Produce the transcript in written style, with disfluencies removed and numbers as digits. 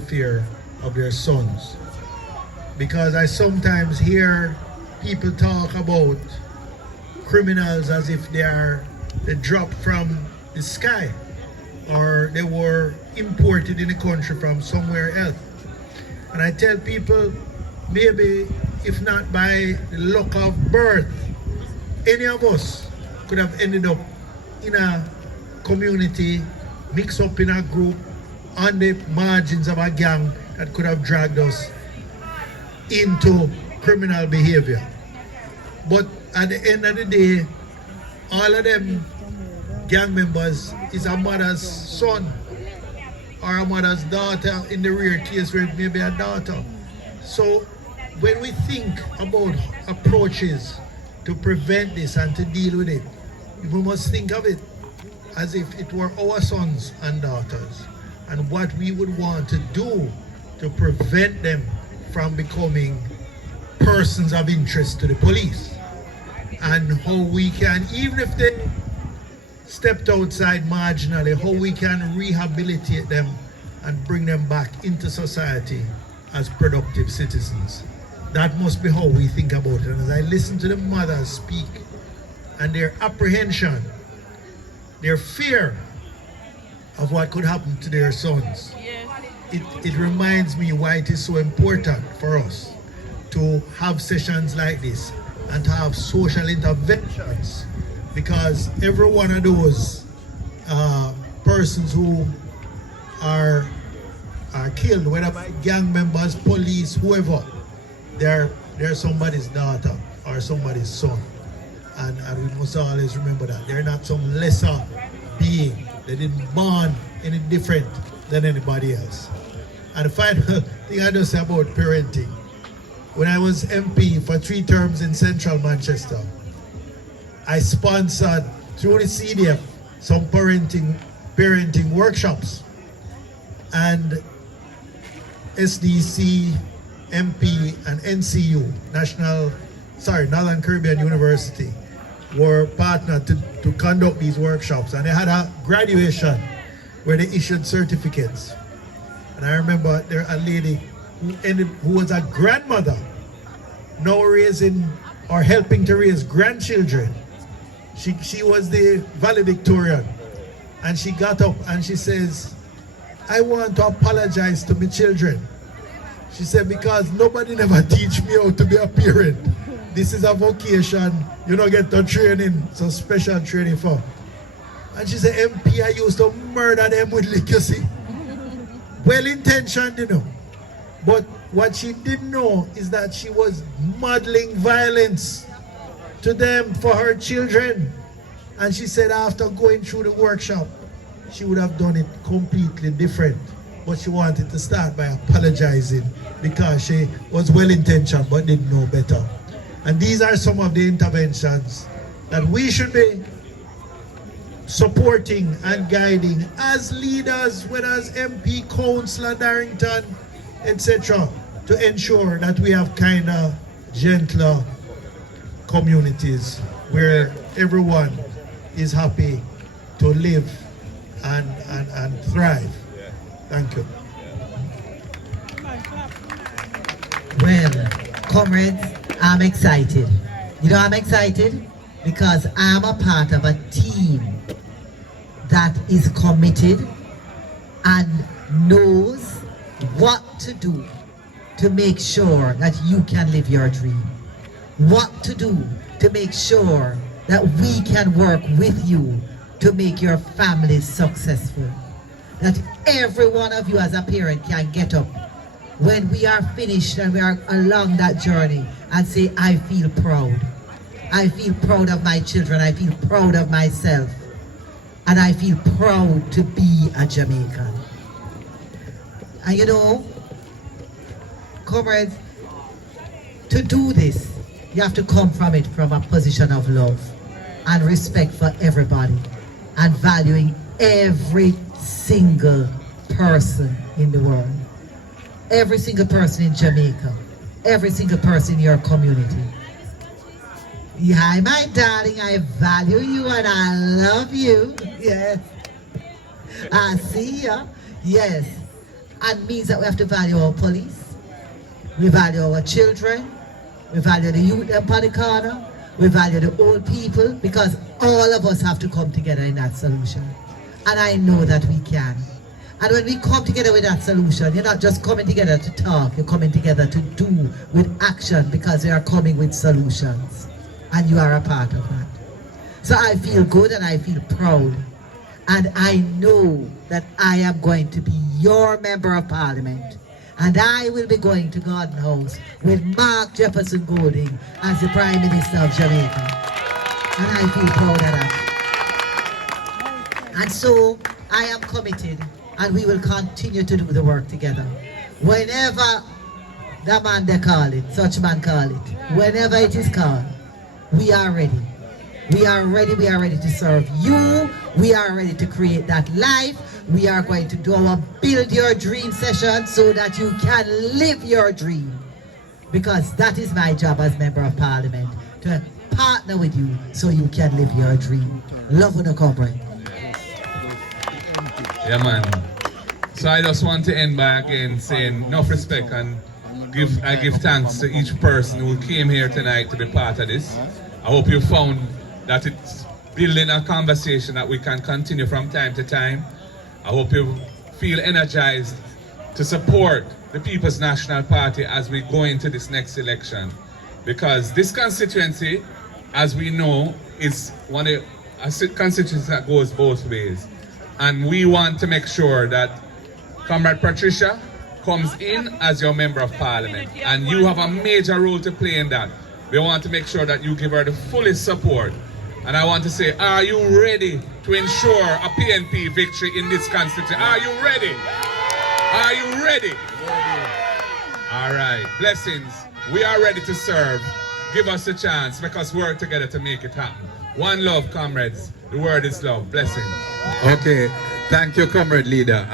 fear of their sons. Because I sometimes hear people talk about criminals as if they dropped from the sky or they were imported in the country from somewhere else. And I tell people, maybe if not by the luck of birth, any of us could have ended up in a community, mixed up in a group, on the margins of a gang that could have dragged us into criminal behavior. But at the end of the day, all of them gang members is a mother's son or a mother's daughter, in the rare case where it may be a daughter. So when we think about approaches to prevent this and to deal with it, we must think of it as if it were our sons and daughters, and what we would want to do to prevent them from becoming persons of interest to the police, and how we can, even if they stepped outside marginally, how we can rehabilitate them and bring them back into society as productive citizens. That must be how we think about it. And as I listen to the mothers speak and their apprehension, their fear of what could happen to their sons, it reminds me why it is so important for us to have sessions like this and to have social interventions, because every one of those persons who are killed, whether by gang members, police, whoever, they're somebody's daughter or somebody's son. And we must always remember that. They're not some lesser being. They didn't born any different than anybody else. And the final thing I just say about parenting, when I was MP for 3 terms in central Manchester, I sponsored through the CDF some parenting workshops. And SDC, MP, and NCU, Northern Caribbean University, were partnered to conduct these workshops. And they had a graduation where they issued certificates. And I remember there a lady who was a grandmother, now raising or helping to raise grandchildren. She was the valedictorian, and she got up and she says, "I want to apologize to my children." She said, "Because nobody never teach me how to be a parent. This is a vocation, you don't get the training, so special training for." And she said, "MP, I used to murder them with literacy." Well-intentioned, you know. But what she didn't know is that she was modeling violence to them for her children. And she said after going through the workshop, she would have done it completely different. But she wanted to start by apologizing because she was well-intentioned but didn't know better. And these are some of the interventions that we should be supporting and guiding as leaders, whether as MP, Councillor, Darrington, etc., to ensure that we have kinder, gentler communities where everyone is happy to live and thrive. Thank you. Well, comrades, I'm excited. You know I'm excited? Because I'm a part of a team that is committed and knows what to do to make sure that you can live your dream. What to do to make sure that we can work with you to make your family successful. That every one of you as a parent can get up when we are finished and we are along that journey and say, "I feel proud. I feel proud of my children. I feel proud of myself. And I feel proud to be a Jamaican." And you know, comrades, to do this, you have to come from it from a position of love and respect for everybody and valuing every single person in the world. Every single person in Jamaica. Every single person in your community. Hi, my darling, I value you and I love you. Yes. I see ya. Yes. and means that we have to value our police, we value our children, we value the youth in the corner, we value the old people, because all of us have to come together in that solution. And I know that we can. And when we come together with that solution, you're not just coming together to talk, you're coming together to do with action, because we are coming with solutions. And you are a part of that. So I feel good and I feel proud. And I know that I am going to be your member of parliament. And I will be going to Garden House with Mark Jefferson Golding as the Prime Minister of Jamaica. And I feel proud of that. And so I am committed, and we will continue to do the work together. Whenever the man they call it, such man call it, whenever it is called, we are ready. We are ready to serve you. We are ready to create that life. We are going to do our Build Your Dream session so that you can live your dream. Because that is my job as Member of Parliament, to partner with you so you can live your dream. Love with a comrade. Yeah, man. So I just want to end by again saying enough respect, and I give thanks to each person who came here tonight to be part of this. I hope you found that it's building a conversation that we can continue from time to time. I hope you feel energized to support the People's National Party as we go into this next election. Because this constituency, as we know, is a constituency that goes both ways. And we want to make sure that Comrade Patricia comes in as your Member of Parliament. And you have a major role to play in that. We want to make sure that you give her the fullest support. And I want to say, are you ready to ensure a PNP victory in this constituency? Are you ready? Are you ready? All right, blessings. We are ready to serve. Give us a chance. Make us work together to make it happen. One love, comrades. The word is love. Blessings. Okay, thank you, comrade leader.